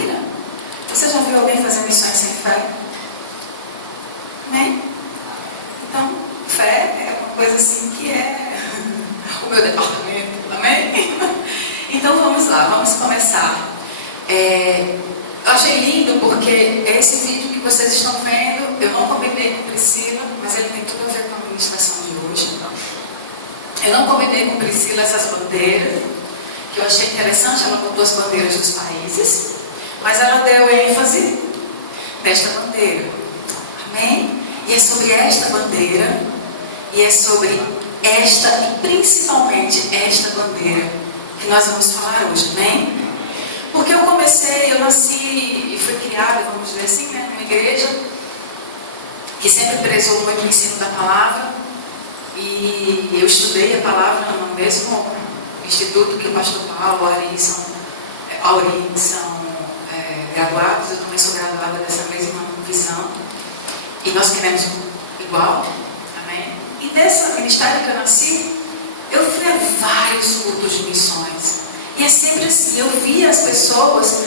Mentira. Você já viu alguém fazer missões sem fé? Amém? Então, fé é uma coisa assim que é o meu departamento. Amém? Então vamos lá, vamos começar. Eu achei lindo porque esse vídeo que vocês estão vendo, eu não combinei com Priscila, mas ele tem tudo a ver com a ministração de hoje. Então, eu não combinei com Priscila essas bandeiras, que eu achei interessante. Ela botou as bandeiras dos países, mas ela deu ênfase nesta bandeira. Amém? E é sobre esta bandeira, e é sobre esta, e principalmente esta bandeira, que nós vamos falar hoje. Amém? Porque eu nasci e fui criada, vamos dizer assim, né, numa igreja que sempre prezou muito o ensino da palavra, e eu estudei a palavra no mesmo instituto que o pastor Paulo, Auri são graduados. Eu também sou graduada dessa mesma visão, e nós queremos igual. Amém? E desse ministério que eu nasci, eu fui a vários cultos de missões. E é sempre assim, eu via as pessoas,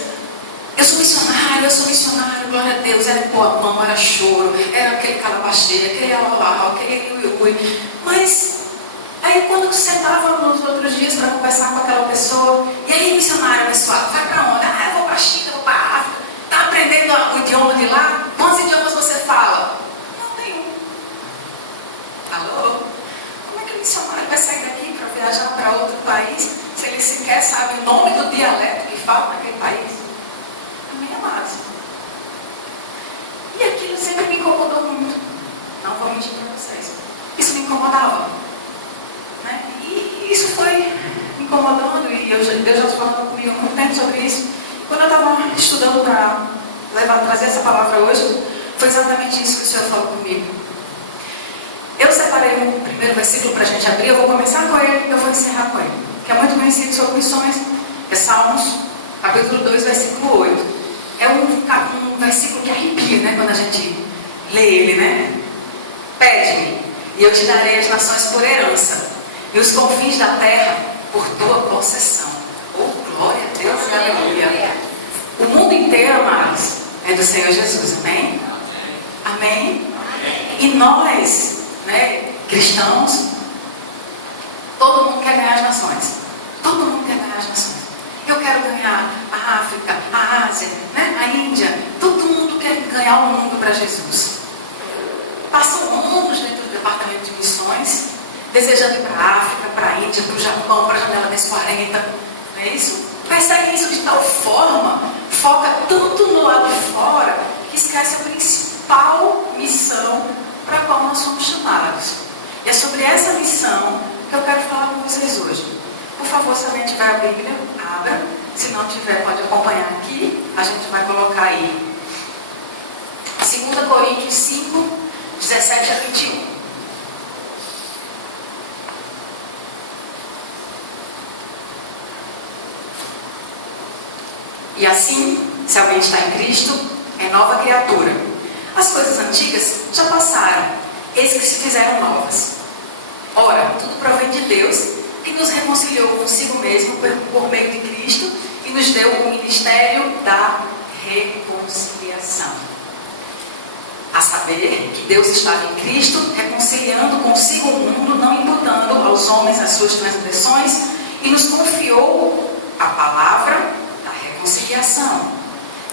eu sou missionário, glória a Deus, era mão, era choro, era aquele calabaxeira, aquele alauau, aquele ui. Mas, aí quando sentava nos outros dias para conversar com aquela pessoa, e aí missionária, pessoal, vai para onde? Eu vou para a China, vou para a África, está aprendendo o idioma de lá? Quantos idiomas você fala? Não, nenhum. Alô? Como é que o missionário vai sair daqui para viajar para outro país, se ele sequer sabe o nome do dialeto que fala naquele país? Amém, amados? E aquilo sempre me incomodou muito. Não vou mentir para vocês. Isso me incomodava. Né? E isso foi me incomodando, e Deus já falou comigo há muito tempo sobre isso. Quando eu estava estudando para trazer essa palavra hoje, foi exatamente isso que o Senhor falou comigo. Eu separei um primeiro versículo para a gente abrir. Eu vou começar com ele e eu vou encerrar com ele, que é muito conhecido sobre missões. É Salmos, capítulo 2, versículo 8. É um versículo que arrepia, né, quando a gente lê ele, né? Pede-me, e eu te darei as nações por herança, e os confins da terra por tua possessão. Oh, glória a Deus e aleluia. O mundo inteiro, amados, é do Senhor Jesus. Amém? Amém? E nós, né, cristãos, todo mundo quer ganhar as nações. Todo mundo quer ganhar as nações. Eu quero ganhar a África, a Ásia, né, a Índia. Todo mundo quer ganhar o mundo para Jesus. Passam anos dentro do departamento de missões, desejando ir para a África, para a Índia, para o Japão, para a janela das 40. Não é isso? Persegue isso de tal forma, foca tanto no lado de fora, que esquece a principal missão para a qual nós somos chamados. E é sobre essa missão que eu quero falar com vocês hoje. Por favor, se alguém tiver a Bíblia, abra. Se não tiver, pode acompanhar aqui. A gente vai colocar aí 2 Coríntios 5, 17 a 21. E assim, se alguém está em Cristo, é nova criatura. As coisas antigas já passaram, eis que se fizeram novas. Ora, tudo provém de Deus, que nos reconciliou consigo mesmo por meio de Cristo e nos deu o ministério da reconciliação. A saber, que Deus estava em Cristo, reconciliando consigo o mundo, não imputando aos homens as suas transgressões, e nos confiou a palavra da reconciliação.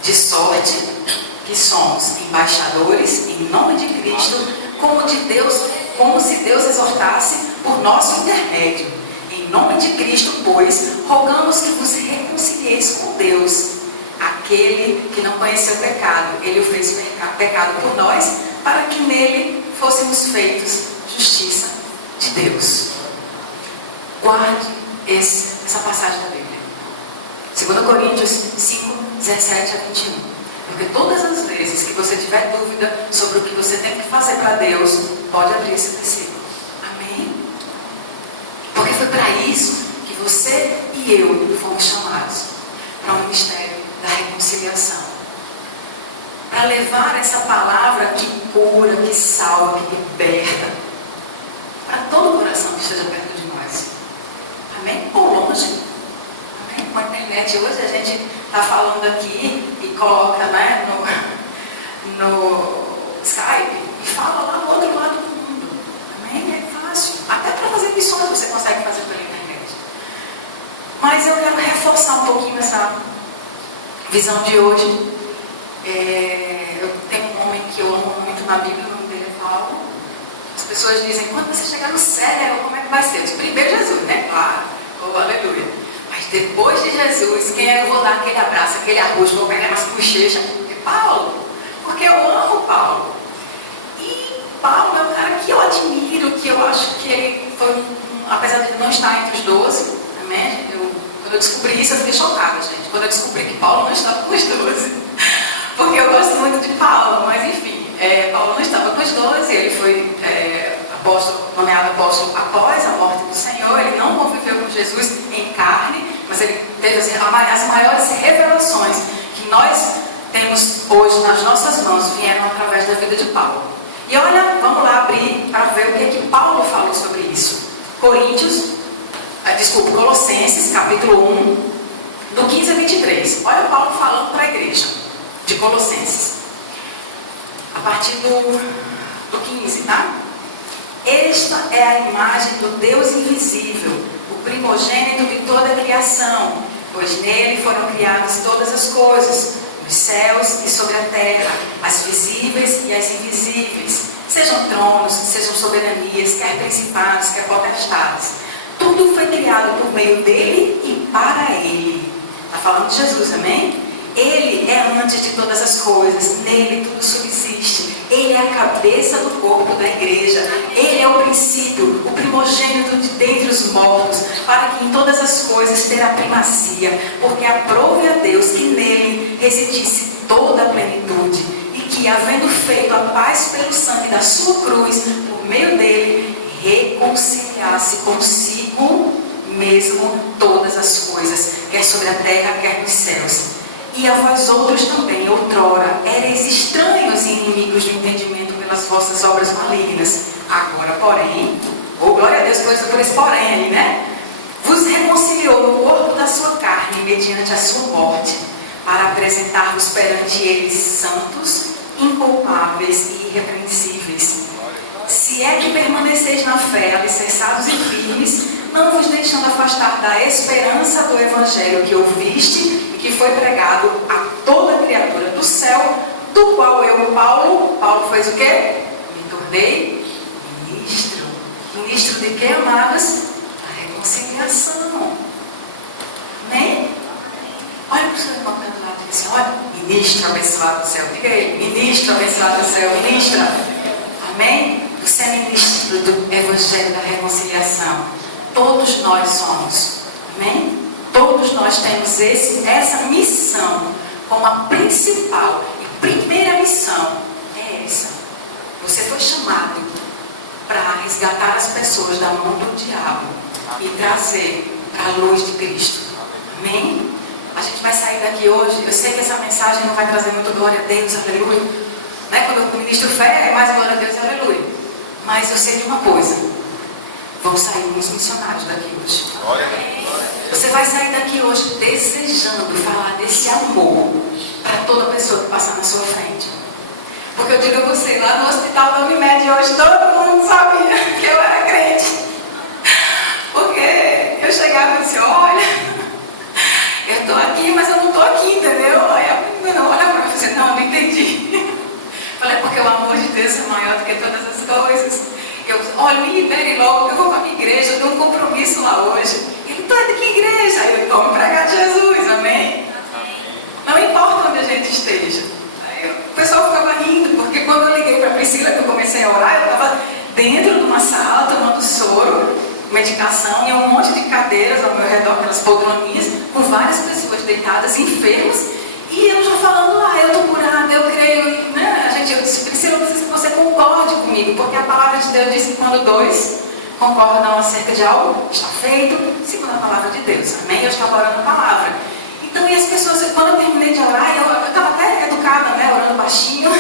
De sorte que somos embaixadores em nome de Cristo, como se Deus exortasse por nosso intermédio. Em nome de Cristo, pois, rogamos que vos reconcilieis com Deus. Aquele que não conheceu o pecado, ele o fez pecado por nós, para que nele fôssemos feitos justiça de Deus. Guarde essa passagem da Bíblia. 2 Coríntios 5, 17 a 21. Porque todas as vezes que você tiver dúvida sobre o que você tem que fazer para Deus, pode abrir esse versículo. Amém? Porque foi para isso que você e eu fomos chamados para o ministério da reconciliação. Para levar essa palavra que cura, que salva, que liberta, para todo o coração que esteja perto de nós. Amém? Ou longe. Amém? Com a internet hoje a gente está falando aqui coloca, né, no Skype e fala lá do outro lado do mundo. Amém? É fácil. Até para fazer missões você consegue fazer pela internet. Mas eu quero reforçar um pouquinho essa visão de hoje. Eu tenho um homem que eu amo muito na Bíblia, o nome dele é Paulo. As pessoas dizem, quando você chegar no céu, como é que vai ser? Eu disse, primeiro Jesus, né? Claro. Oh, aleluia. Mas depois de Jesus, quem é que eu vou dar aquele abraço, aquele arroz, vou pegar nas bochechas? É Paulo. Porque eu amo Paulo. E Paulo é um cara que eu admiro, que eu acho que ele foi, apesar de não estar entre os 12, amém? Quando eu descobri isso, eu fiquei chocada, gente. Quando eu descobri que Paulo não estava com os 12. Porque eu gosto muito de Paulo, mas enfim, Paulo não estava com os 12, ele foi nomeado apóstolo após a morte do Senhor, ele não conviveu com Jesus em carne, mas ele teve as maiores revelações que nós temos hoje nas nossas mãos, vieram através da vida de Paulo. E olha, vamos lá abrir para ver o que Paulo falou sobre isso. Colossenses, capítulo 1, do 15 a 23. Olha Paulo falando para a igreja de Colossenses. A partir do 15, tá? Esta é a imagem do Deus invisível, o primogênito de toda a criação, pois nele foram criadas todas as coisas, nos céus e sobre a terra, as visíveis e as invisíveis, sejam tronos, sejam soberanias, quer principados, quer potestades. Tudo foi criado por meio dele e para ele. Está falando de Jesus, amém? Ele é antes de todas as coisas, nele tudo subsiste. Ele é a cabeça do corpo da igreja. Ele é o princípio, o primogênito de dentre os mortos, para que em todas as coisas terá primazia, porque aprove a Deus que nele residisse toda a plenitude, e que, havendo feito a paz pelo sangue da sua cruz, por meio dele, reconciliasse consigo mesmo todas as coisas, quer sobre a terra, quer nos céus. E a vós outros também, outrora, éreis estranhos e inimigos do entendimento pelas vossas obras malignas. Agora, porém, glória a Deus por esse porém aí, né? Vos reconciliou no corpo da sua carne, mediante a sua morte, para apresentar-vos perante eles santos, inculpáveis e irrepreensíveis. Se é que permaneceis na fé, alicerçados e firmes, não vos deixando afastar da esperança do Evangelho que ouviste e que foi pregado a toda criatura do céu, do qual eu, Paulo fez o quê? Me tornei ministro. Ministro de quê, amadas? Da reconciliação. Amém? Olha para o seu irmão do lado e diz assim, olha, ministro abençoado do céu. Diga aí, ministro abençoado do céu, ministra. Amém? Você é ministro do Evangelho da reconciliação. Todos nós somos. Amém? Todos nós temos essa missão como a principal e primeira missão. É essa. Você foi chamado para resgatar as pessoas da mão do diabo e trazer para a luz de Cristo. Amém? A gente vai sair daqui hoje. Eu sei que essa mensagem não vai trazer muito glória a Deus, aleluia. Né? Quando eu ministro fé, é mais glória a Deus, aleluia. Mas eu sei de uma coisa. Vão sair uns missionários daqui hoje. Você vai sair daqui hoje desejando falar desse amor para toda pessoa que passar na sua frente. Porque eu digo a você, lá no hospital da Unimed hoje, todo mundo sabia que eu era crente. Porque eu chegava e disse, olha, eu estou aqui, mas eu não estou aqui, entendeu? Aí a menina olha para mim e disse, não, eu não entendi. Falei, porque o amor de Deus é maior do que todas as coisas. Eu, olha, me libere logo, eu vou para a minha igreja, eu tenho um compromisso lá hoje. Ele, tu é de que igreja? Aí eu, vamos pregar Jesus, amém? Não importa onde a gente esteja. Aí o pessoal ficava rindo, porque quando eu liguei para a Priscila, que eu comecei a orar, eu estava dentro de uma sala, tomando soro, medicação, e um monte de cadeiras ao meu redor, aquelas poltroninhas, com várias pessoas deitadas, enfermas, e eu já falando lá, eu estou curada, eu creio, né? Eu disse, Priscila, eu preciso que você concorde comigo, porque a palavra de Deus diz que quando dois concordam acerca de algo, está feito, segundo a palavra de Deus, amém? Eu estava orando a palavra. Então, e as pessoas, quando eu terminei de orar, eu estava até educada, né, orando baixinho,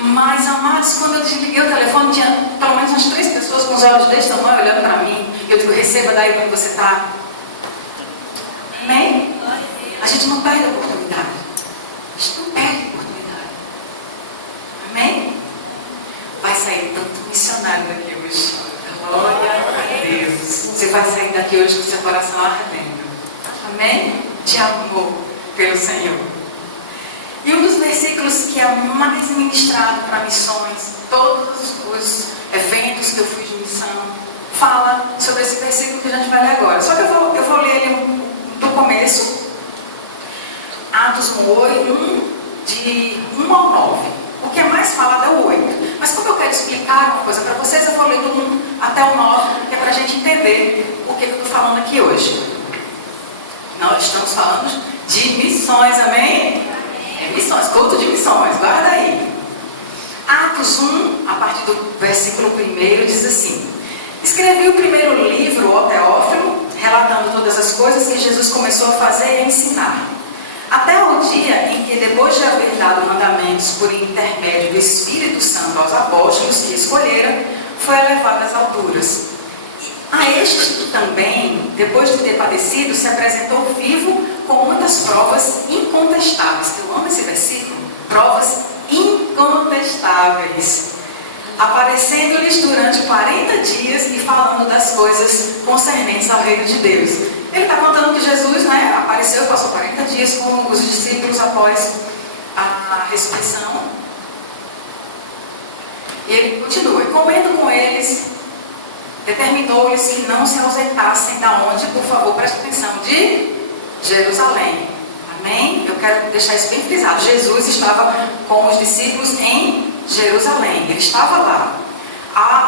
mas, amados, quando eu desliguei o telefone, tinha pelo menos umas 3 pessoas com os olhos desse tamanho olhando para mim. Eu digo, receba daí onde você está. Amém? A gente não perde a oportunidade. daqui hoje com seu coração ardendo. Amém? De amor pelo Senhor. E um dos versículos que é mais ministrado para missões, todos os eventos que eu fui de missão, fala sobre esse versículo que a gente vai ler agora. Só que eu vou ler ele do começo, Atos 1, de 1 ao 9. O que é mais falado é o 8. Mas como eu quero explicar uma coisa para vocês, eu vou ler do 1 até o 9, que é para a gente entender o que eu estou falando aqui hoje. Nós estamos falando de missões, amém? É missões, culto de missões, guarda aí. Atos 1, a partir do versículo 1, diz assim: escrevi o primeiro livro, ó Teófilo, relatando todas as coisas que Jesus começou a fazer e ensinar, até o dia em que, depois de haver dado mandamentos por intermédio do Espírito Santo aos apóstolos que escolheram, foi elevado às alturas. A este também, depois de ter padecido, se apresentou vivo com muitas provas incontestáveis. Eu amo esse versículo. Provas incontestáveis. Aparecendo-lhes durante 40 dias e falando das coisas concernentes ao reino de Deus. Ele está contando que Jesus, apareceu, passou 40 dias com os discípulos após a ressurreição. E ele continua, comendo com eles, determinou-lhes que não se ausentassem da onde, por favor, preste atenção, de Jerusalém. Amém? Eu quero deixar isso bem frisado. Jesus estava com os discípulos em Jerusalém. Ele estava lá.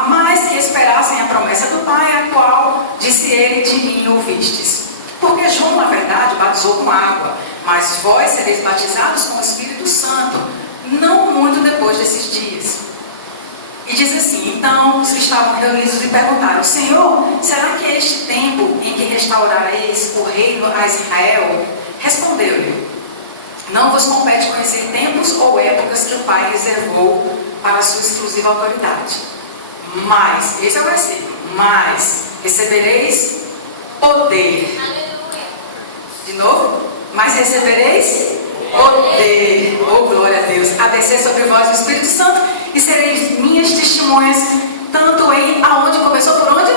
Mas que esperassem a promessa do Pai, a qual disse ele: de mim ouvistes. Porque João, na verdade, batizou com água, mas vós sereis batizados com o Espírito Santo, não muito depois desses dias. E diz assim: então os que estavam reunidos lhe perguntaram: Senhor, será que é este tempo em que restaurareis o reino a Israel? Respondeu-lhe: não vos compete conhecer tempos ou épocas que o Pai reservou para a sua exclusiva autoridade. Mas, esse é o versículo, mas recebereis poder. De novo, mas recebereis poder, oh glória a Deus, a descer sobre vós o Espírito Santo, e sereis minhas testemunhas, tanto em aonde começou, por onde?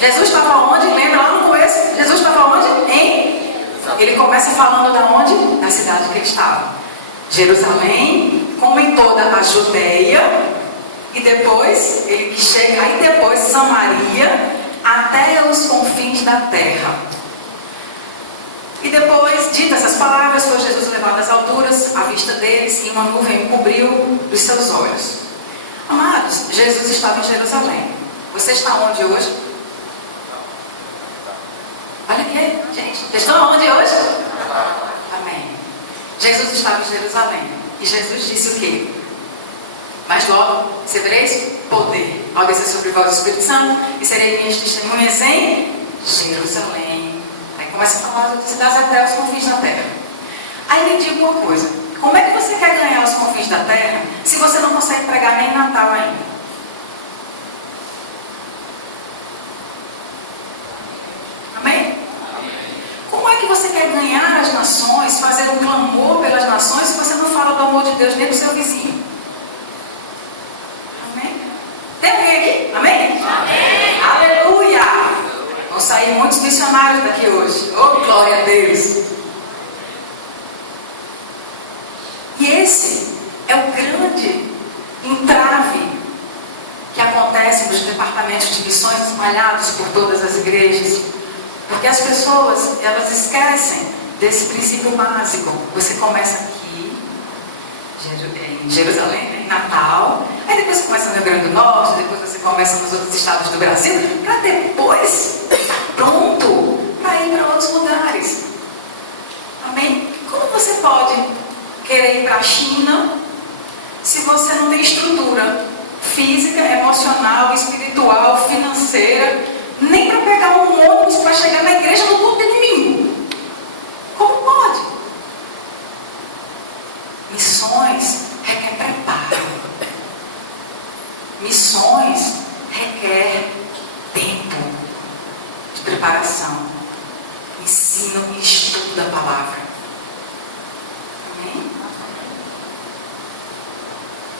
Jesus estava onde? Lembra lá no começo? Jesus estava onde? Ele começa falando da onde? Da cidade que ele estava. Jerusalém, como em toda a Judeia, e depois, ele chega, aí depois Samaria, até os confins da terra. E depois, ditas essas palavras, foi Jesus levado às alturas, à vista deles, e uma nuvem cobriu os seus olhos. Amados, Jesus estava em Jerusalém. Você está onde hoje? Olha aqui, gente. Vocês estão onde hoje? Amém. Jesus estava em Jerusalém. E Jesus disse o quê? Mas logo, recebereis poder. Ao descer sobre vós o Espírito Santo, e serei minhas testemunhas em Jerusalém. Aí começa a falar das cidades até os confins da terra. Aí me diga uma coisa: como é que você quer ganhar os confins da terra se você não consegue pregar nem Natal ainda? Amém? Como é que você quer ganhar as nações, fazer um clamor pelas nações, se você não fala do amor de Deus nem para o seu vizinho? Amém? Tem alguém aqui? Amém? Amém. Aleluia! Vão sair muitos missionários daqui hoje. Oh, glória a Deus! E esse é o grande entrave que acontece nos departamentos de missões espalhados por todas as igrejas. Porque as pessoas, elas esquecem desse princípio básico. Você começa aqui, em Jerusalém, em Natal, aí depois você começa no Rio Grande do Norte, depois você começa nos outros estados do Brasil, para depois estar pronto para ir para outros lugares. Amém? Como você pode querer ir para a China se você não tem estrutura física, emocional, espiritual, financeira, nem para pegar um ônibus para chegar na igreja no culto de domingo? Como pode? Missões requer preparo. Missões requer tempo de preparação, ensino e estudo da palavra. Amém?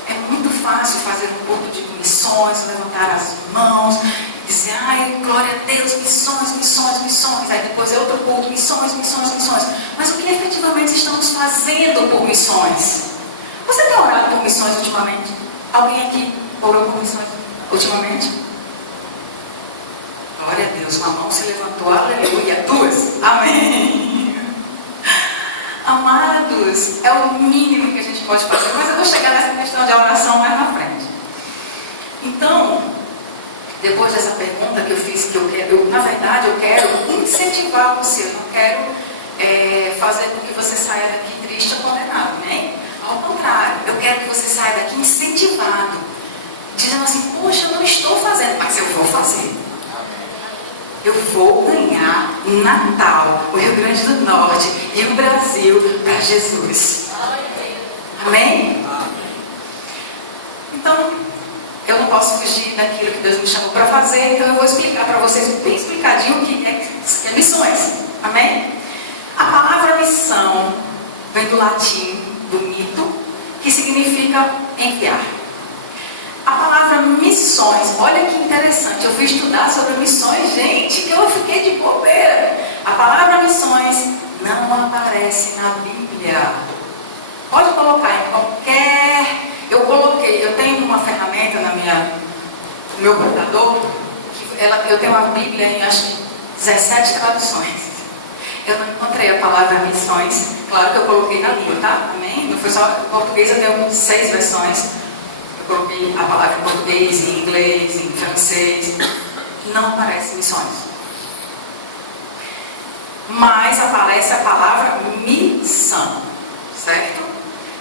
É muito fácil fazer um culto de missões, levantar as mãos, Dizer, ai, glória a Deus, missões, missões, missões. Aí depois é outro culto, missões, missões, missões. Mas o que efetivamente estamos fazendo por missões? Você tem orado por missões ultimamente? Alguém aqui orou por missões ultimamente? Glória a Deus, uma mão se levantou, aleluia, duas, amém. Amados, é o mínimo que a gente pode fazer, mas eu vou chegar nessa questão de oração mais na frente. Então, depois dessa pergunta que eu fiz, na verdade eu quero incentivar você, eu não quero fazer com que você saia daqui triste ou condenado, né? Ao contrário, eu quero que você saia daqui incentivado, dizendo assim, poxa, eu não estou fazendo, mas eu vou fazer. Eu vou ganhar Natal, o Rio Grande do Norte e o Brasil para Jesus. Amém? Então, eu não posso fugir daquilo que Deus me chamou para fazer, então eu vou explicar para vocês bem explicadinho o que é missões. Amém? A palavra missão vem do latim, do mito, que significa enviar. A palavra missões, olha que interessante, eu fui estudar sobre missões, gente, que eu fiquei de bobeira. A palavra missões não aparece na Bíblia. Pode colocar em qualquer... Eu tenho uma ferramenta no meu computador, eu tenho uma Bíblia em acho que 17 traduções. Eu não encontrei a palavra missões, claro que eu coloquei na língua, tá? Amém? Não foi só em português, eu tenho 6 versões. Eu coloquei a palavra em português, em inglês, em francês. Não aparece missões. Mas aparece a palavra missão, certo?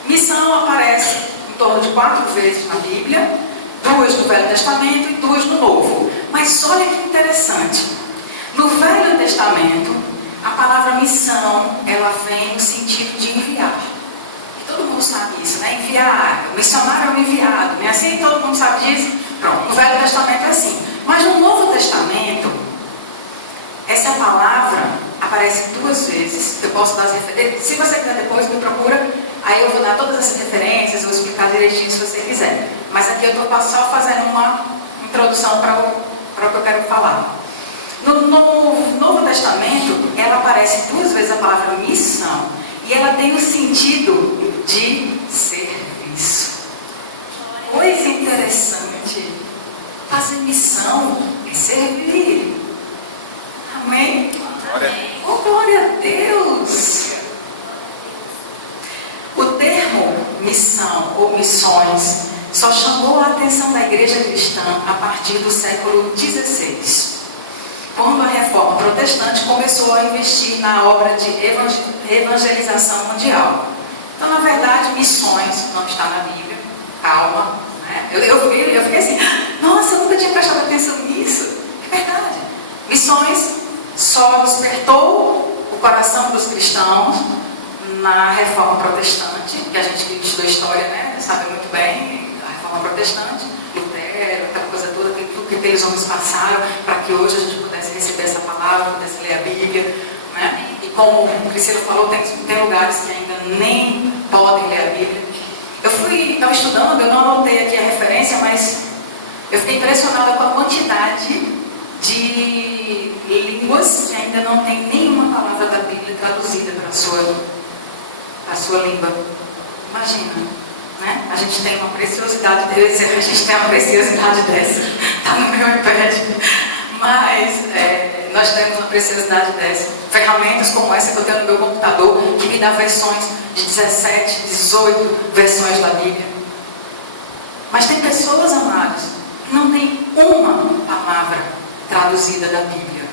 Missão aparece em torno de 4 vezes na Bíblia, 2 no Velho Testamento e 2 no Novo. Mas olha que interessante. No Velho Testamento, a palavra missão, ela vem no sentido de enviar. Todo mundo sabe isso, né? Enviar, o missionário é um enviado, né? Assim todo mundo sabe disso? Pronto, no Velho Testamento é assim. Mas no Novo Testamento, essa palavra aparece 2 vezes. Eu posso dar as referências. Se você quiser depois, me procura. Aí eu vou dar todas as referências, vou explicar direitinho se você quiser. Mas aqui eu estou só fazendo uma introdução para o que eu quero falar. No Novo Testamento, ela aparece 2 vezes a palavra missão. E ela tem o sentido de serviço. Coisa interessante. Fazer missão é servir. Amém? Oh, glória a Deus! O termo missão ou missões só chamou a atenção da igreja cristã a partir do século XVI. Quando a reforma protestante começou a investir na obra de evangelização mundial. Então, na verdade, missões não está na Bíblia. Calma. Né? Eu fiquei assim, nossa, eu nunca tinha prestado atenção nisso. É verdade. Missões só despertou o coração dos cristãos na reforma protestante, que a gente estudou história, né? Sabe muito bem, a reforma protestante, Lutero, aquela coisa toda, tudo que aqueles homens passaram para que hoje a gente pudesse receber essa palavra, pudesse ler a Bíblia, né? E como o Priscila falou, tem lugares que ainda nem podem ler a Bíblia. Estava estudando, eu não anotei aqui a referência, mas eu fiquei impressionada com a quantidade de línguas que ainda não tem nenhuma palavra da Bíblia traduzida para a sua língua. Imagina, né? A gente tem uma preciosidade dessa, está no meu iPad, mas nós temos uma preciosidade dessa. Ferramentas como essa que eu tenho no meu computador, que me dá versões de 17, 18 versões da Bíblia. Mas tem pessoas, amados, que não tem uma palavra traduzida da Bíblia.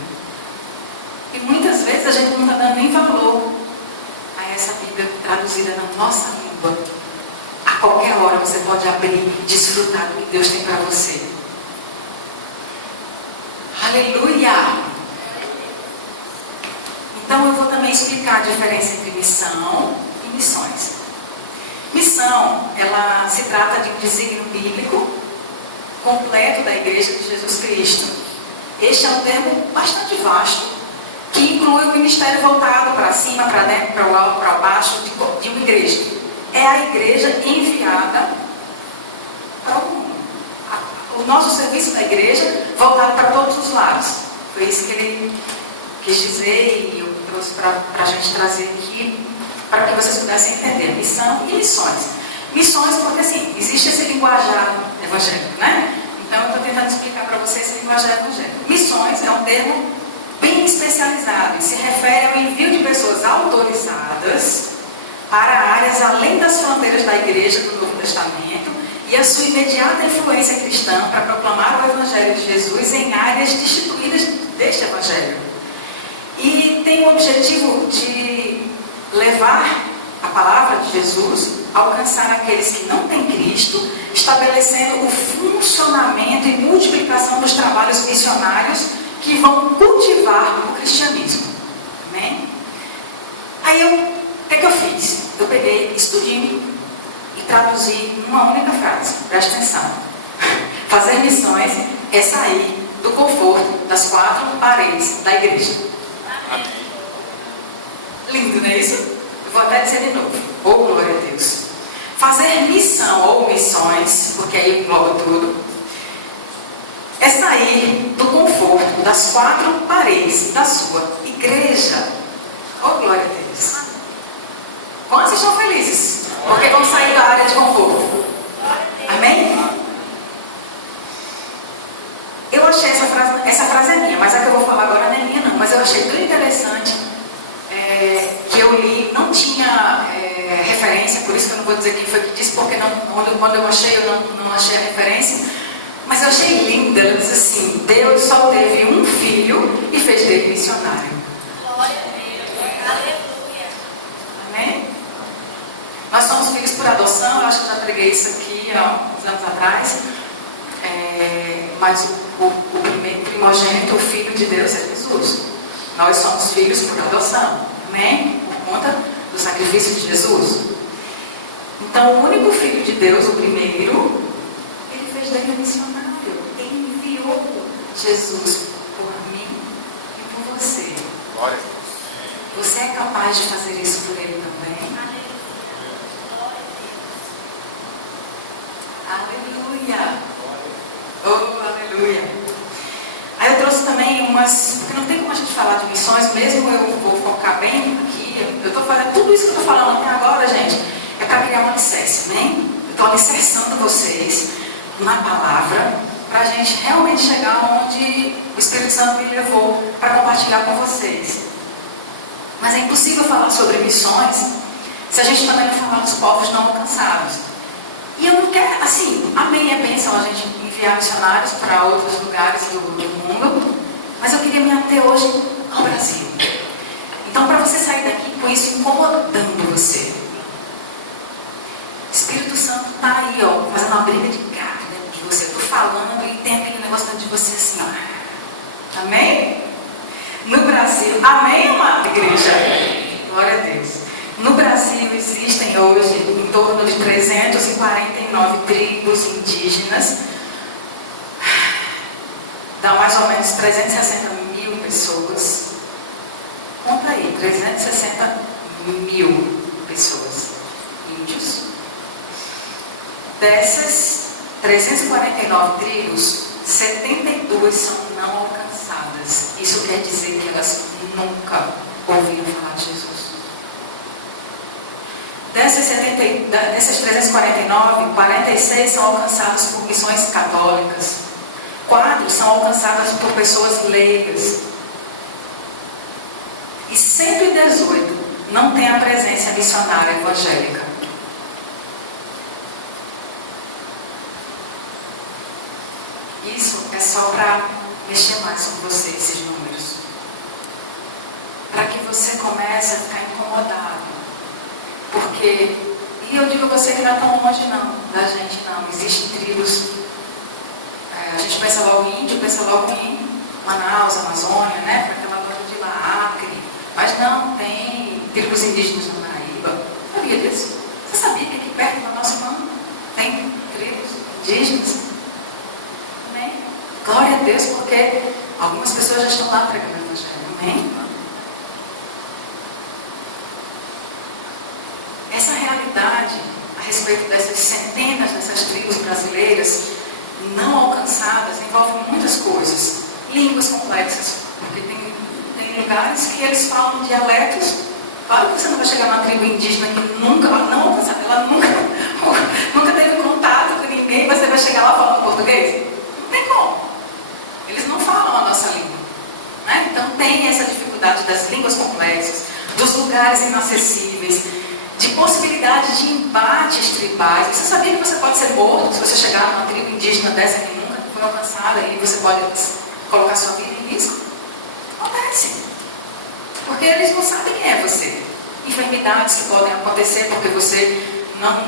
E muitas vezes a gente não está dando nem valor a essa Bíblia traduzida na nossa língua. A qualquer hora você pode abrir e desfrutar do que Deus tem para você. Aleluia! Então eu vou também explicar a diferença entre missão e missões. Missão, ela se trata de um desígnio bíblico completo da Igreja de Jesus Cristo. Este é um termo bastante vasto, que inclui o ministério voltado para cima, para dentro, para o alto, para baixo, de uma igreja. É a igreja enviada para o mundo. o nosso serviço na igreja voltado para todos os lados. Foi isso que ele quis dizer e eu trouxe para a gente trazer aqui, para que vocês pudessem entender missão e missões. Missões porque, assim, existe esse linguajar evangélico, né? Então, eu estou tentando explicar para vocês esse linguajar evangélico. Missões é um termo bem especializado e se refere ao envio de pessoas autorizadas para áreas além das fronteiras da igreja do Novo Testamento e a sua imediata influência cristã para proclamar o Evangelho de Jesus em áreas destituídas deste Evangelho. E tem o objetivo de levar a palavra de Jesus a alcançar aqueles que não têm Cristo, estabelecendo o funcionamento e multiplicação dos trabalhos missionários que vão cultivar o cristianismo. Amém? Aí o que eu fiz? Eu peguei isso tudinho e traduzi numa única frase. Presta atenção. Fazer missões é sair do conforto das quatro paredes da igreja. Amém. Lindo, não é isso? Eu vou até dizer de novo. Oh, glória a Deus. Fazer missão ou missões, porque aí engloba tudo, é sair do conforto das quatro paredes da sua igreja. Oh, glória a Deus. Quantos estão felizes? Porque vão sair da área de conforto. Amém? Eu achei essa frase é minha, mas a que eu vou falar agora não é minha não, mas eu achei tão interessante que eu li, não tinha referência, por isso que eu não vou dizer quem foi que disse, porque quando eu achei, eu não achei a referência, mas eu achei linda. Ela diz assim: Deus só teve um filho e fez dele missionário. Glória a Deus. Aleluia. Amém? Nós somos filhos por adoção. Eu acho que eu já preguei isso aqui há uns anos atrás. Mas o primogênito, o Filho de Deus, é Jesus. Nós somos filhos por adoção. Amém? Por conta do sacrifício de Jesus. Então, o único Filho de Deus, o primeiro, ele fez dele missionário. Ele enviou Jesus por mim e por você. Glória. Você é capaz de fazer isso por ele também? Aleluia! Oh, aleluia! Aí eu trouxe também porque não tem como a gente falar de missões, mesmo eu vou focar bem aqui. Eu estou fazendo tudo isso que eu estou falando até agora, gente, é para criar um alicerce, né? Eu estou alicerçando vocês na palavra, para a gente realmente chegar onde o Espírito Santo me levou para compartilhar com vocês. Mas é impossível falar sobre missões se a gente também não falar dos povos não alcançados. E eu não quero, assim, amém, é bênção a gente enviar missionários para outros lugares do mundo, mas eu queria me ater hoje ao Brasil. Então, para você sair daqui com isso incomodando você, o Espírito Santo está aí, ó, fazendo uma briga de carne dentro de você. Eu estou falando e tem aquele negócio dentro de você assim, ó. Amém? No Brasil, amém, amada igreja? Glória a Deus. No Brasil existem hoje em torno de 349 tribos indígenas. Dá mais ou menos 360 mil pessoas. Conta aí, 360 mil pessoas. Índios. Dessas 349 tribos, 72 são não alcançadas. Isso quer dizer que elas nunca ouviram falar de Jesus. Dessas 349, 46 são alcançadas por missões católicas. 4 são alcançadas por pessoas leigas. E 118 não têm a presença missionária evangélica. Isso é só para mexer mais com você, esses números. Para que você comece a ficar incomodado. Porque, e eu digo a você que não é tão longe não, da gente não. Existem tribos, a gente pensa logo em índio, pensa logo em Manaus, Amazônia, né? Para aquela banda de lá, Acre. Mas não, tem tribos indígenas na Paraíba. Sabia disso? Você sabia que aqui perto da nossa mão tem tribos indígenas? Amém? Glória a Deus, porque algumas pessoas já estão lá pregando o Evangelho. Amém? Essa realidade a respeito dessas centenas dessas tribos brasileiras não alcançadas envolvem muitas coisas. Línguas complexas, porque tem lugares que eles falam dialetos. Claro que você não vai chegar numa tribo indígena que nunca, não alcançada, ela nunca teve contato com ninguém, você vai chegar lá falando português? Não tem como. Eles não falam a nossa língua. Né? Então tem essa dificuldade das línguas complexas, dos lugares inacessíveis, de possibilidade de embates tribais. Você sabia que você pode ser morto se você chegar numa tribo indígena dessa que nunca foi alcançada e você pode colocar sua vida em risco? Acontece. Porque eles não sabem quem é você. Enfermidades que podem acontecer porque você não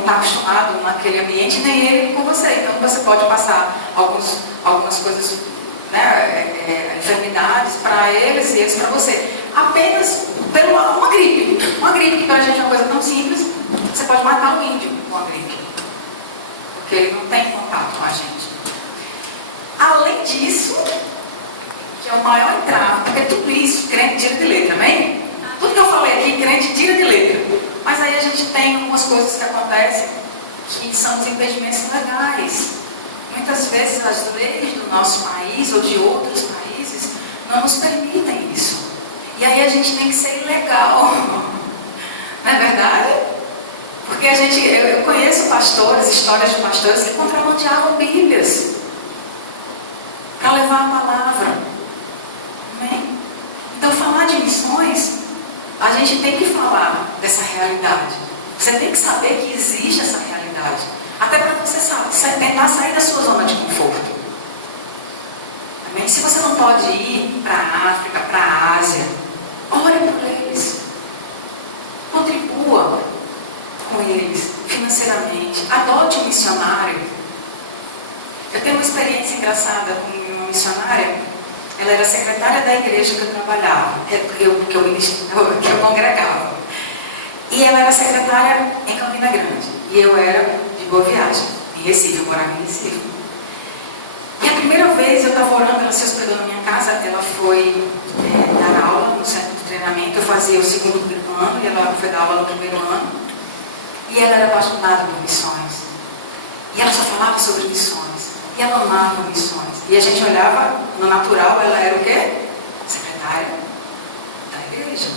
está acostumado naquele ambiente, nem ele com você. Então você pode passar algumas coisas, enfermidades para eles e eles para você. Apenas pela uma gripe. Uma gripe que para a gente é uma coisa tão simples, você pode matar um índio com a gripe. Porque ele não tem contato com a gente. Além disso, que é o maior entrave, porque tudo isso, crente tira de letra, amém? Tudo que eu falei aqui, crente tira de letra. Mas aí a gente tem algumas coisas que acontecem que são os impedimentos legais. Muitas vezes as leis do nosso país ou de outros países não nos permitem isso. E aí a gente tem que ser ilegal. Não é verdade? Porque eu conheço pastores, histórias de pastores que contrabandeavam Bíblias para levar a palavra. Amém? Então falar de missões, a gente tem que falar dessa realidade. Você tem que saber que existe essa realidade. Até para você tentar sair da sua zona de conforto. Amém? Se você não pode ir para a África, para a Ásia, ore por eles. Contribua com eles financeiramente. Adote um missionário. Eu tenho uma experiência engraçada com uma missionária. Ela era secretária da igreja que eu trabalhava, que eu congregava. E ela era secretária em Campina Grande. E eu era de Boa Viagem, em Recife, eu morava em Recife. E a primeira vez eu estava orando, ela se hospedou na minha casa, ela foi dar aula no centro de treinamento. Eu fazia o segundo ano e ela foi dar aula no primeiro ano. E ela era apaixonada por missões. E ela só falava sobre missões. E ela amava missões. E a gente olhava, no natural, ela era o quê? Secretária da igreja.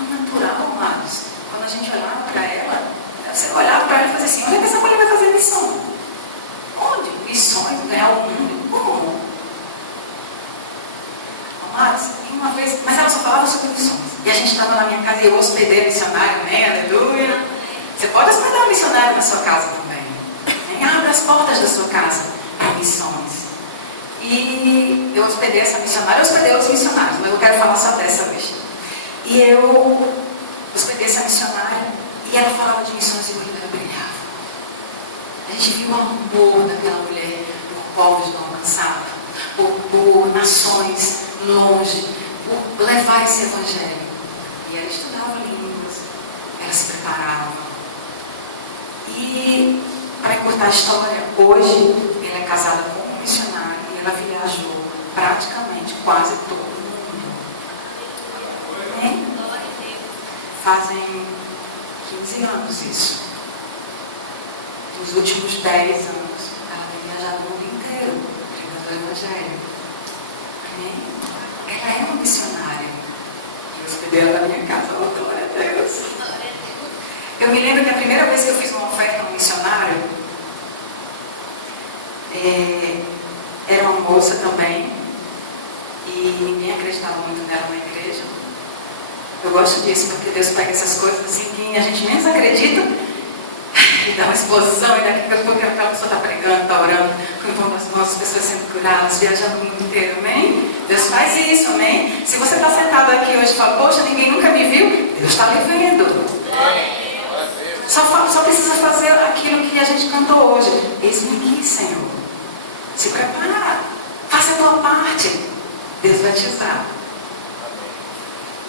No natural, amados. Quando a gente olhava para ela, você olhava para ela e fazia assim: onde é que essa mulher vai fazer missão? Onde? Missões, ganhar o mundo? Como? Amados, e uma vez, mas ela só falava sobre missões. E a gente estava na minha casa e eu hospedei missionário, né? Aleluia. Você pode hospedar um missionário na sua casa também. Né? Abra as portas da sua casa para missões. E eu hospedei essa missionária, eu hospedei outros missionários, mas eu quero falar só dessa vez. E eu hospedei essa missionária e ela falava de missões e o olho dela brilhava. A gente viu o amor daquela mulher por povos não alcançados, por nações longe, por levar esse evangelho. E ela estudava línguas, ela se preparava. E, para encurtar a história, hoje ela é casada com um missionário e ela viajou praticamente quase todo mundo. Amém? Fazem 15 anos isso. Nos últimos 10 anos, ela tem viajado o mundo inteiro, pregando o evangelho. Amém? Ela é uma missionária. Eu hospedei ela na minha casa, oh, glória a Deus. Eu me lembro que a primeira vez que eu fiz uma oferta no missionário, era uma moça também, e ninguém acreditava muito nela na igreja. Eu gosto disso, porque Deus pega essas coisas assim que a gente menos acredita e dá uma explosão, e daqui a pouco aquela pessoa está pregando, está orando, com as pessoas sendo curadas, viajando o mundo inteiro, amém? Deus faz isso, amém? Se você está sentado aqui hoje e fala: poxa, ninguém nunca me viu, Deus está me vendo. Só precisa fazer aquilo que a gente cantou hoje. Eis-me aqui, Senhor. Se prepara. Faça a tua parte. Deus vai te usar.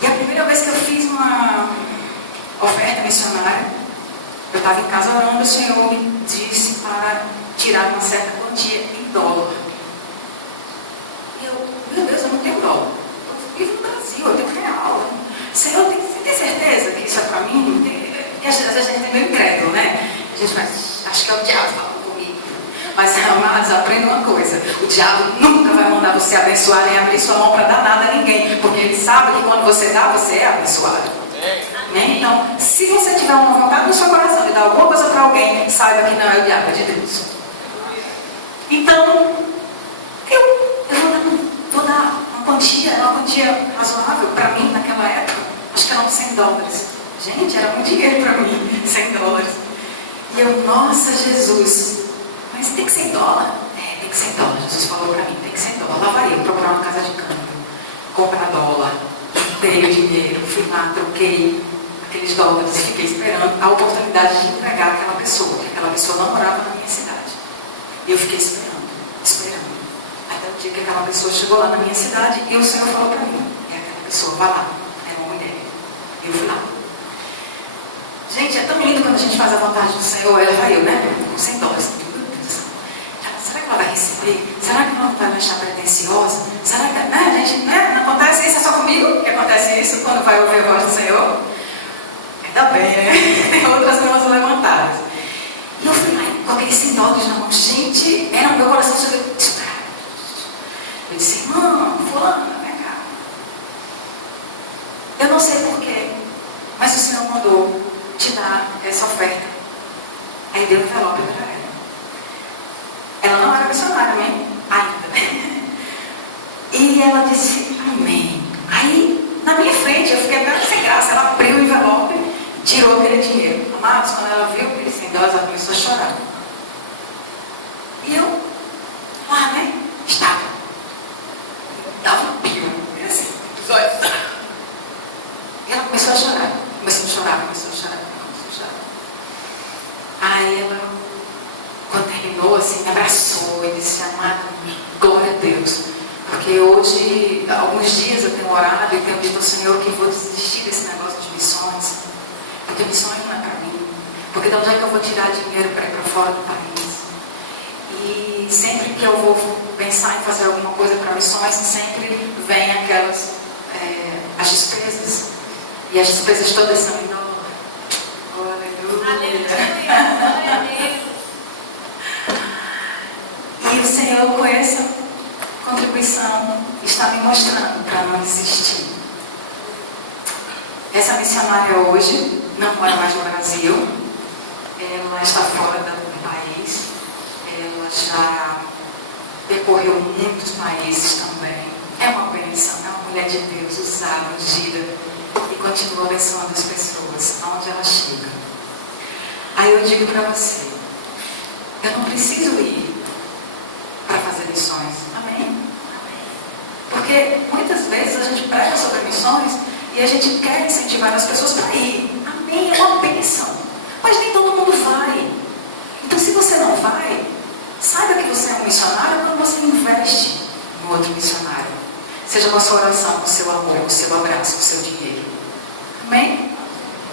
E a primeira vez que eu fiz uma oferta missionária, eu estava em casa orando, o Senhor me disse para tirar uma certa quantia em dólar. E eu, meu Deus, eu não tenho dólar. Eu vivo no Brasil, eu tenho real. Senhor, você tem certeza que isso é para mim? E às vezes a gente é meio incrédulo, né? A gente vai, acho que é o diabo falando comigo. Mas, amados, aprenda uma coisa: o diabo nunca vai mandar você abençoar nem abrir sua mão para dar nada a ninguém, porque ele sabe que quando você dá, você é abençoado. Então, se você tiver uma vontade no seu coração de dar alguma coisa para alguém, saiba que não é o diabo, é de Deus. Então, eu vou dar uma quantia razoável para mim naquela época. Acho que eram $100. Gente, era muito dinheiro para mim, $100. E eu, nossa, Jesus, mas tem que ser em dólar? É, tem que ser em dólar. Jesus falou para mim, tem que ser em dólar. Lá vai eu procurar uma casa de câmbio, comprar dólar, dei o dinheiro, fui lá, troquei aqueles dólares e fiquei esperando a oportunidade de entregar aquela pessoa, porque aquela pessoa não morava na minha cidade. E eu fiquei esperando, até o dia que aquela pessoa chegou lá na minha cidade e o Senhor falou para mim, é aquela pessoa, vai lá, é uma mulher. E eu fui lá. Gente, é tão lindo quando a gente faz a vontade do Senhor, ela vai eu, né? Com $100. Meu Deus. Será que ela vai receber? Será que ela não vai me achar pretensiosa? Será que, né, gente, né? Não acontece isso, é só comigo que acontece isso quando vai ouvir a voz do Senhor? Ainda bem, né? Tem outras mãos levantadas. E eu fui lá e coloquei $100 na mão. Gente, era o meu coração chegando. Eu disse, irmã, fulana, vem cá. Eu não sei porquê, mas o Senhor mandou te dar essa oferta. Aí deu um envelope para ela. Ela não era missionária, amém? Ainda. E ela disse, amém. Aí, na minha frente, eu fiquei até sem graça. Ela abriu o envelope, tirou aquele dinheiro. Amados, quando ela viu aqueles $100, ela começou a chorar. E eu, lá, né? Estava. Dava um pio, assim, os olhos. E ela começou a chorar. Começou a chorar. Aí ela, quando terminou, assim, me abraçou e disse, amado, glória a Deus. Porque hoje, alguns dias eu tenho orado e tenho dito ao Senhor que vou desistir desse negócio de missões. Porque missões não é para mim. Porque de onde é que eu vou tirar dinheiro para ir para fora do país? E sempre que eu vou pensar em fazer alguma coisa para missões, sempre vem aquelas, as despesas. E as despesas todas são em dólar. Aleluia, glória a Deus. E o Senhor, com essa contribuição, está me mostrando para não desistir. Essa missionária hoje não mora mais no Brasil. Ela está fora do país. Ela já percorreu muitos países também. É uma bênção, é uma mulher de Deus, usada, ungida, e continua abençoando as pessoas aonde ela chega. Aí eu digo para você, eu não preciso ir para fazer missões. Amém? Porque muitas vezes a gente prega sobre missões e a gente quer incentivar as pessoas para ir. Amém? É uma bênção. Mas nem todo mundo vai. Então, se você não vai, saiba que você é um missionário quando você investe no outro missionário. Seja com a sua oração, com o seu amor, com o seu abraço, com o seu dinheiro. Amém?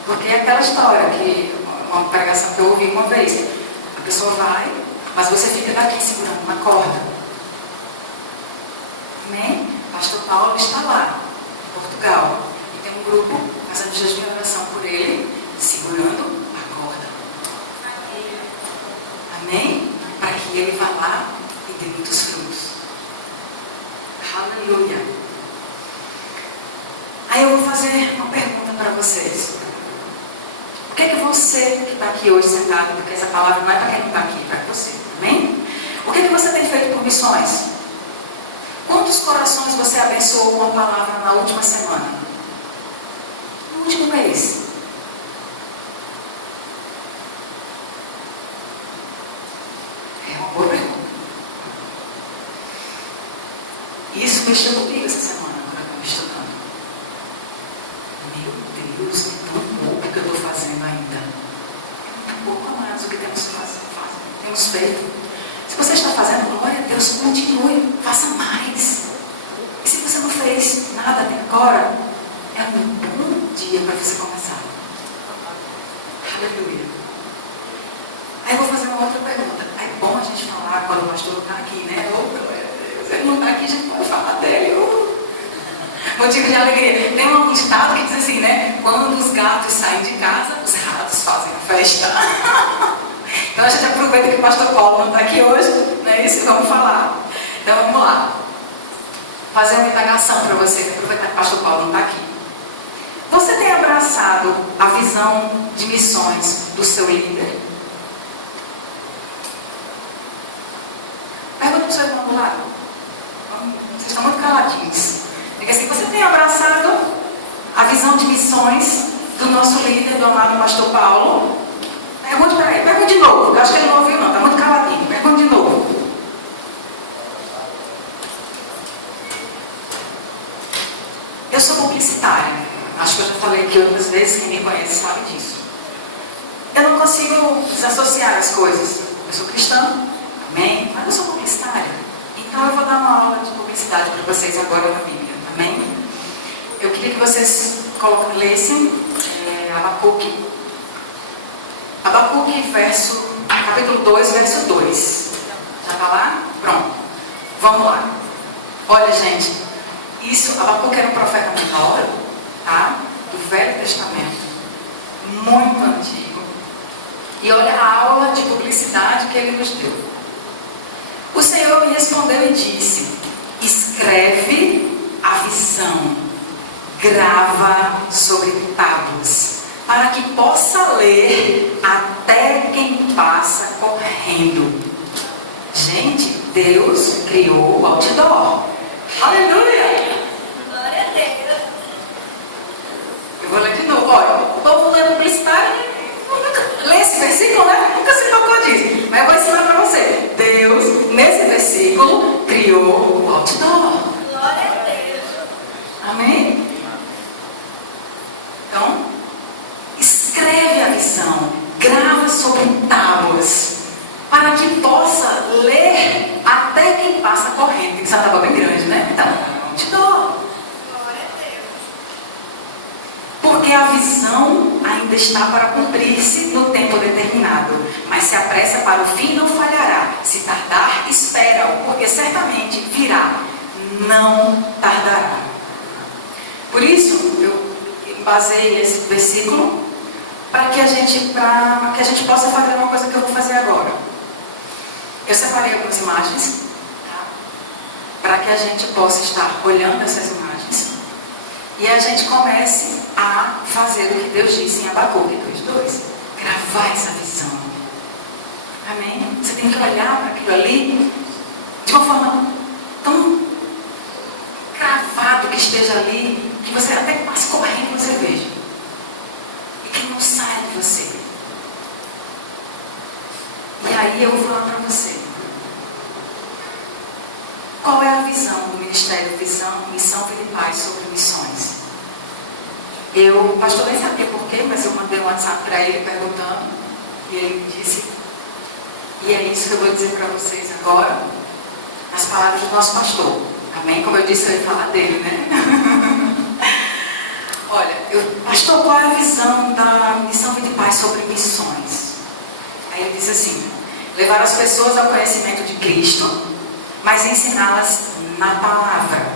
Porque é aquela história que uma pregação que eu ouvi uma vez. A pessoa vai, mas você fica daqui segurando uma corda. Amém? Pastor Paulo está lá, em Portugal. E tem um grupo fazendo jejum e oração por ele, segurando a corda. Amém? Para que ele vá lá e dê muitos frutos. Aleluia. Aí eu vou fazer uma pergunta para vocês. O que é que você que está aqui hoje sentado, porque essa palavra não é para quem não está aqui, é para você, amém? O que é que você tem feito por missões? Quantos corações você abençoou com a palavra na última semana? No último mês? É uma boa pergunta. Isso mexeu comigo essa semana, quando eu estava estudando. Meu Deus, é tão pouco que eu estou fazendo ainda. É muito pouco, amados, o que temos feito. Se você está fazendo, glória a Deus, continue, faça mais. E se você não fez nada até agora, é um bom dia para você começar. Aleluia. Aí eu vou fazer uma outra pergunta. É bom a gente falar quando o pastor está aqui, né? Oh, glória a Deus, ele não está aqui, a gente pode falar dele. Motivo de alegria. Tem um estado que diz assim, né? Quando os gatos saem de casa, os ratos fazem a festa. Então a gente aproveita que o pastor Paulo não está aqui hoje, não é isso? E vamos falar. Então vamos lá. Fazer uma indagação para você, aproveitar que o pastor Paulo não está aqui. Você tem abraçado a visão de missões do seu líder? Pergunta para o seu irmão do lado. Vocês estão muito caladinhos. Diga assim, você tem abraçado a visão de missões do nosso líder, do amado pastor Paulo? Pergunte para ele. Pergunte de novo. Eu acho que ele não ouviu não. Está muito caladinho. Pergunte de novo. Eu sou publicitária. Acho que eu já falei aqui outras vezes. Quem me conhece sabe disso. Eu não consigo desassociar as coisas. Eu sou cristã. Amém? Mas eu sou publicitária. Então eu vou dar uma aula de publicidade para vocês agora na Bíblia. Amém? Eu queria que vocês lessem Abacuque. Abacuque, capítulo 2, verso 2. Já está lá? Pronto. Vamos lá. Olha, gente. Abacuque era um profeta menor, tá? Do Velho Testamento. Muito antigo. E olha a aula de publicidade que ele nos deu. O Senhor me respondeu e disse: escreve a visão, grava sobre tábuas, para que possa ler até quem passa correndo. Gente, Deus criou o outdoor. Aleluia! Glória a Deus. Eu vou ler de novo. Olha, o povo lê publicidade, lê esse versículo, né? Nunca se tocou disso. Mas eu vou ensinar para você. Deus, nesse versículo, criou o outdoor. Glória a Deus. Amém? Então, escreve a visão, grava sobre tábuas, para que possa ler até quem passa correndo. Porque essa tábua é bem grande, né? Então, outdoor. Glória a Deus. Porque a visão ainda está para cumprir-se no tempo determinado, mas se apressa para o fim não falhará. Se tardar, espera-o, porque certamente virá, não tardará. Por isso, eu basei esse versículo para que a gente possa fazer uma coisa que eu vou fazer agora. Eu separei algumas imagens, tá? Para que a gente possa estar olhando essas imagens e a gente comece a fazer o que Deus disse em Abacuque 2:2. Gravar essa visão. Amém? Você tem que olhar para aquilo ali de uma forma tão cravado que esteja ali, que você até passe correndo você veja. E que não saia de você. E aí eu vou falar para você. Qual é a visão do Ministério Visão, Missão Vida e Paz sobre missões? O pastor nem sabia porquê, mas eu mandei um WhatsApp para ele perguntando. E ele disse, e é isso que eu vou dizer para vocês agora, nas palavras do nosso pastor. Amém? Como eu disse, eu ia falar dele, né? Olha, pastor, qual é a visão da Missão Vida e Paz sobre missões? Aí ele diz assim: levar as pessoas ao conhecimento de Cristo, mas ensiná-las na palavra,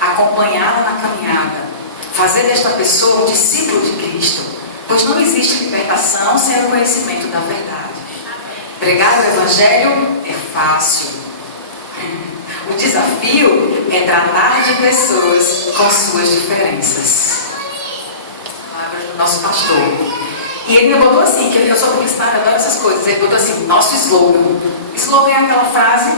acompanhá-la na caminhada, fazer desta pessoa um discípulo de Cristo, pois não existe libertação sem o conhecimento da verdade. Pregar o Evangelho é fácil. O desafio é tratar de pessoas com suas diferenças. Palavras do nosso pastor. E ele me botou assim, que eu sou publicitária, adoro essas coisas. Ele botou assim, nosso slogan. Slogan é aquela frase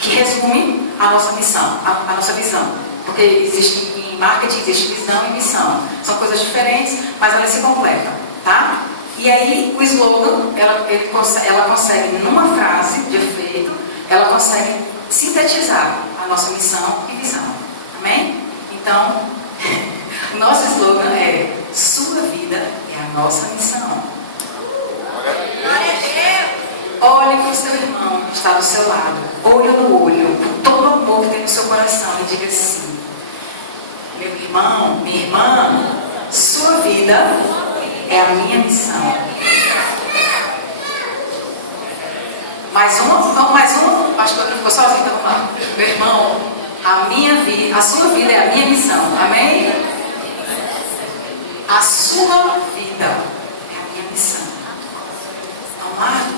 que resume a nossa missão, a nossa visão. Porque existe em marketing, existe visão e missão. São coisas diferentes, mas elas se completam, tá? E aí o slogan, ela consegue, numa frase de efeito, ela consegue sintetizar a nossa missão e visão. Amém? Então, o nosso slogan é: sua vida é a nossa missão. Glória a Deus. Olhe para o seu irmão que está do seu lado, olho no olho, com todo o amor que tem no seu coração, e diga assim: meu irmão, minha irmã, sua vida é a minha missão. Mais uma, pastor, não ficou sozinho, então vamos lá. Meu irmão, a sua vida é a minha missão. Amém? A sua vida é a minha missão. Amado,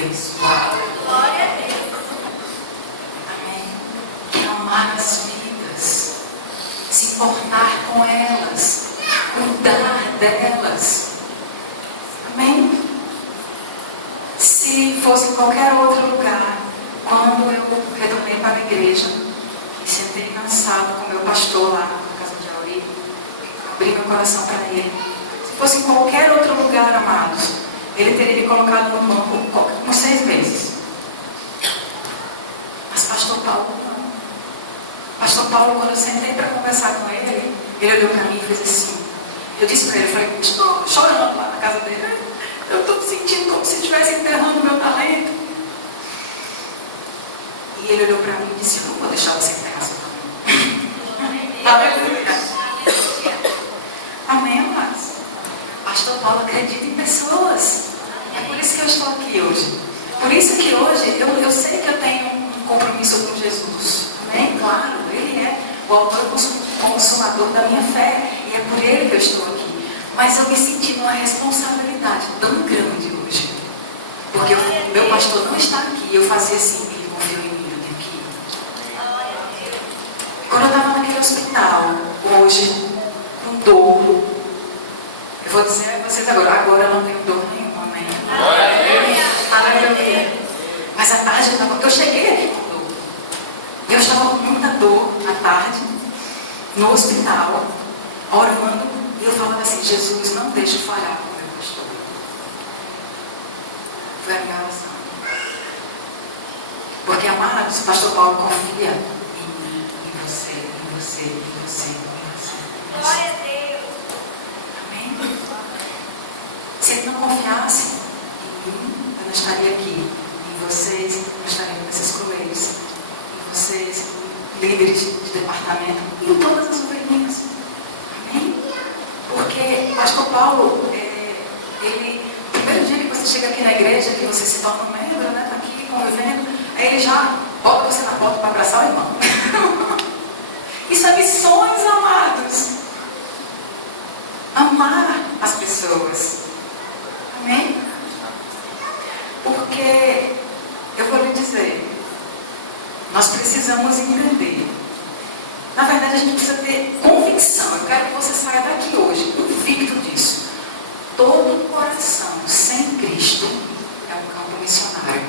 abençoar. Glória a Deus. Amém? Quer amar as vidas, se importar com elas, cuidar delas. Amém? Se fosse em qualquer outro lugar, quando eu retornei para a igreja e sentei na sala com meu pastor lá na casa de Auri, abri meu coração para ele. Se fosse em qualquer outro lugar, amados, ele teria me colocado no banco por 6 meses. Mas pastor Paulo não. Pastor Paulo, quando eu sentei para conversar com ele, ele olhou para mim e fez assim. Eu disse para ele, eu falei, estou chorando lá na casa dele. Eu estou me sentindo como se estivesse enterrando o meu talento. E ele olhou para mim e disse, eu não vou deixar você enterrar seu talento. Aleluia. Amém, amados? Pastor Paulo acredita em pessoas. É por isso que eu estou aqui hoje. Por isso que hoje eu sei que eu tenho um compromisso com Jesus. Amém? Claro, Ele é o autor e consumador da minha fé. E é por Ele que eu estou aqui. Mas eu me senti numa responsabilidade tão grande hoje. Porque o meu pastor não está aqui. Eu fazia assim, ele confiou em mim, eu tenho que ir. Quando eu estava naquele hospital, hoje, com dor, eu vou dizer a vocês agora eu não tenho dor nenhuma, amém? Aleluia. Mas à tarde eu cheguei aqui com dor. Eu estava com muita dor à tarde, no hospital, orando. E eu falava assim, Jesus, não deixe falhar com o meu pastor. Foi a minha oração. Porque, amados, o pastor Paulo confia em mim, em você, em você, em você, em você. Glória a Deus. Amém? Se ele não confiasse em mim, eu não estaria aqui. Em vocês, eu não estaria nesses colégios. Em vocês, líderes de departamento. E em todas as ovelhinhas. Amém? Porque o pastor Paulo, ele, no primeiro dia que você chega aqui na igreja, que você se torna um membro, né? Está aqui convivendo, aí ele já bota você na porta para abraçar o irmão. Isso é missões, amados. Amar as pessoas. Amém? Porque, eu vou lhe dizer, nós precisamos entender. Na verdade, a gente precisa ter convicção. Eu quero que você saia daqui hoje, convicto disso. Todo coração sem Cristo é um campo missionário.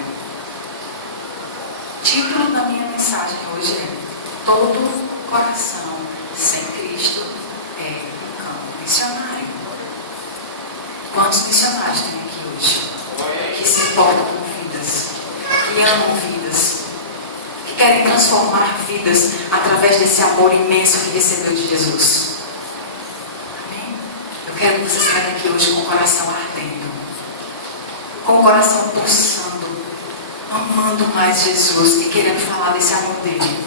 O título da minha mensagem hoje é todo coração sem Cristo é um campo missionário. Quantos missionários tem aqui hoje? Que se importam com vidas, que amam vidas, que querem transformar vidas através desse amor imenso que recebeu de Jesus. Amém? Eu quero que você saia daqui hoje com o coração ardendo, com o coração pulsando, amando mais Jesus e querendo falar desse amor dele.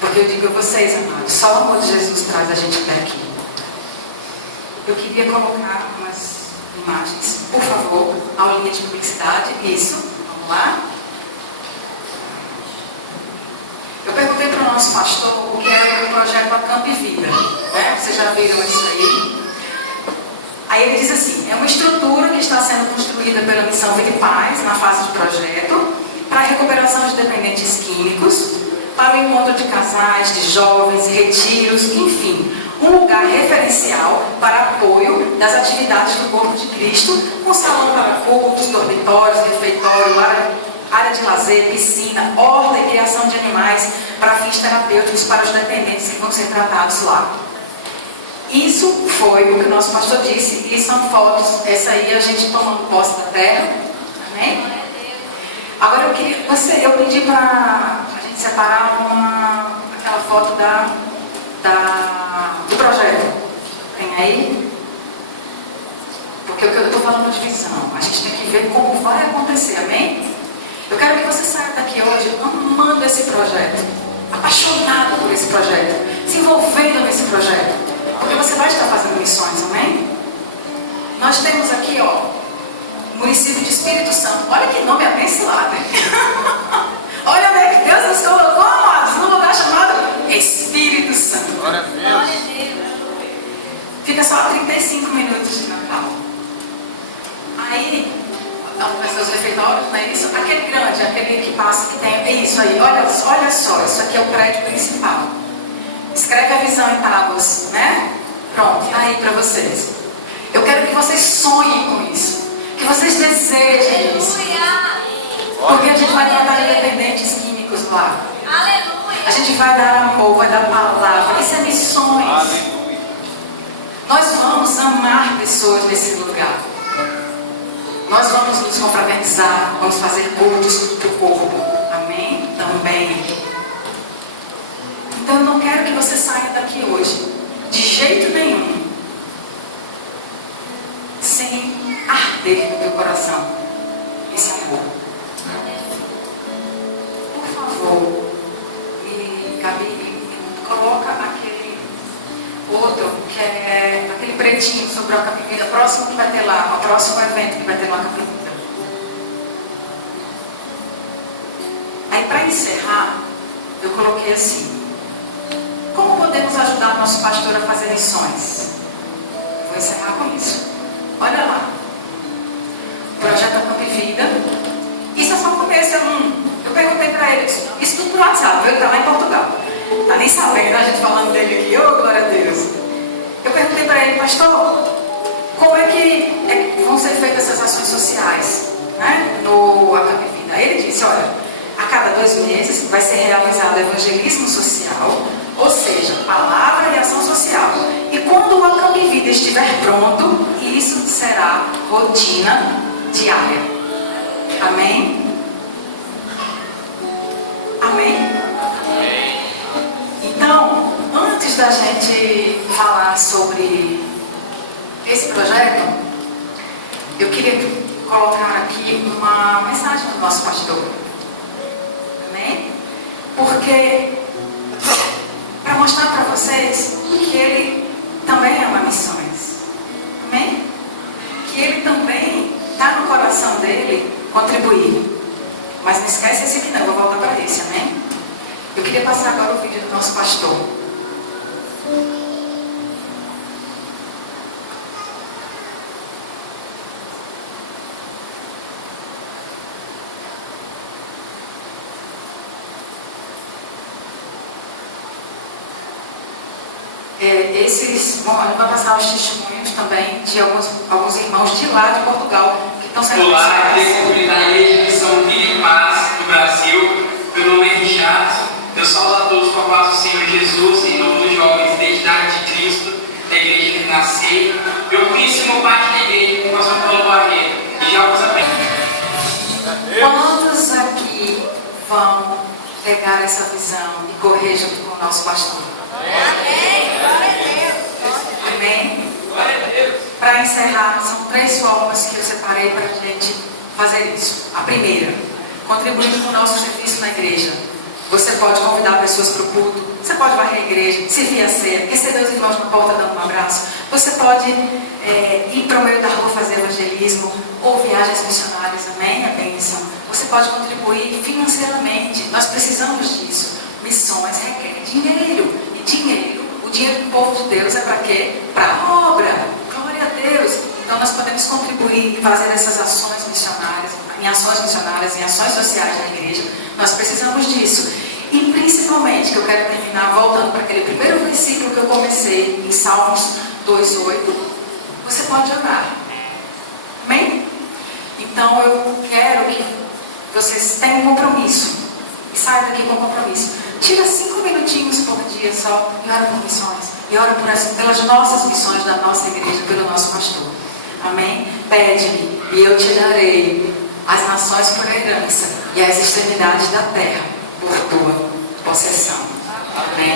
Porque eu digo a vocês, amados, só o amor de Jesus traz a gente até aqui. Eu queria colocar umas imagens, por favor, aulinha de publicidade. Isso, vamos lá. Eu perguntei para o nosso pastor o que era o projeto Acampe Vida, né? Vocês já viram isso aí? Aí ele diz assim, é uma estrutura que está sendo construída pela Missão Vida e Paz, na fase de projeto, para a recuperação de dependentes químicos, para o encontro de casais, de jovens, retiros, enfim, um lugar referencial para apoio das atividades do Corpo de Cristo, com salão para cultos, dormitórios, refeitório, área de lazer, piscina, horta e criação de animais para fins terapêuticos para os dependentes que vão ser tratados lá. Isso foi o que o nosso pastor disse, e são fotos, essa aí a gente tomando posse da terra, amém? Agora eu pedi para a gente separar aquela foto do projeto. Tem aí? Porque o que eu estou falando de visão, a gente tem que ver como vai acontecer, amém? Eu quero que você saia daqui hoje amando esse projeto, apaixonado por esse projeto, se envolvendo nesse projeto, porque você vai estar fazendo missões, amém? Nós temos aqui, ó, o município de Espírito Santo. Olha que nome abençoado, hein? Olha onde é que Deus nos colocou, amados, num lugar chamado Espírito Santo. Glória a Deus. Fica só 35 minutos de Natal. Aí, os refeitórios, não é isso? Aquele grande, aquele que passa, que tem, é isso aí, olha só, isso aqui é o prédio principal. Escreve a visão em tábuas, né? Pronto, tá aí para vocês. Eu quero que vocês sonhem com isso, que vocês desejem isso. Porque a gente vai tratar de dependentes químicos lá. Aleluia. A gente vai dar amor, vai dar palavra. Isso é missões. Aleluia. Nós vamos amar pessoas nesse lugar. Nós vamos nos confraternizar, vamos fazer cultos do corpo. Amém? Também. Então eu não quero que você saia daqui hoje, de jeito nenhum, sem arder no teu coração esse amor. Por favor, Gabi, coloca aquele outro, que é aquele pretinho sobre a Capivida, próximo que vai ter lá, o próximo evento que vai ter lá na Capivida. Aí para encerrar, eu coloquei assim: como podemos ajudar nosso pastor a fazer missões? Vou encerrar com isso. Olha lá. Projeto Capivida. Isso é só o começo, eu perguntei para ele, isso tudo no WhatsApp, ele está lá em Portugal. Está nem sabendo, a gente falando dele aqui, oh glória a Deus. Eu perguntei para ele, pastor, como é que vão ser feitas essas ações sociais, né, no Capivida? Ele disse, olha, a cada 2 meses vai ser realizado evangelismo social, ou seja, palavra e ação social. E quando o Capivida estiver pronto, isso será rotina diária. Amém? Amém? Então, antes da gente falar sobre esse projeto, eu queria colocar aqui uma mensagem do nosso pastor. Amém? Porque, para mostrar para vocês que ele também ama missões. Amém? Que ele também está no coração dele contribuir. Mas não esquece esse aqui não, eu vou voltar para esse, amém? Eu queria passar agora o vídeo do nosso pastor. Bom, a gente vai passar os testemunhos também de alguns irmãos de lá de Portugal que estão saindo. Olá, igreja da Igreja de São Vida e Paz do Brasil. Meu nome é Richard. Eu saúdo a todos com a paz do Senhor Jesus em nome dos jovens Identidade de Cristo, da Igreja de Nascer. Eu conheci uma parte da igreja, o pastor Paulo Barreto, e já vos aprendi. Quantos aqui vão pegar essa visão e correr junto com o nosso pastor? Amém. Glória a Deus. Amém? Para encerrar, são 3 formas que eu separei para a gente fazer isso. A primeira, contribuindo com o nosso serviço na igreja. Você pode convidar pessoas para o culto, você pode varrer a igreja, servir a ceia, receber os irmãos na porta dando um abraço. Você pode ir para o meio da rua fazer evangelismo ou viagens missionárias, amém? A bênção. Você pode contribuir financeiramente, nós precisamos disso. Missões requer dinheiro, e dinheiro, o dinheiro do povo de Deus é para quê? Para a obra. Glória a Deus. Então nós podemos contribuir e fazer essas ações missionárias, em ações sociais na igreja. Nós precisamos disso. E principalmente, que eu quero terminar voltando para aquele primeiro versículo que eu comecei, em Salmos 2:8, você pode orar. Amém? Então eu quero que vocês tenham um compromisso. E saiam daqui com compromisso. Tira 5 minutinhos por dia só e ora por missões. E ora pelas nossas missões da nossa igreja, pelo nosso pastor. Amém? Pede-me e eu te darei as nações por herança e as extremidades da terra por tua possessão. Amém?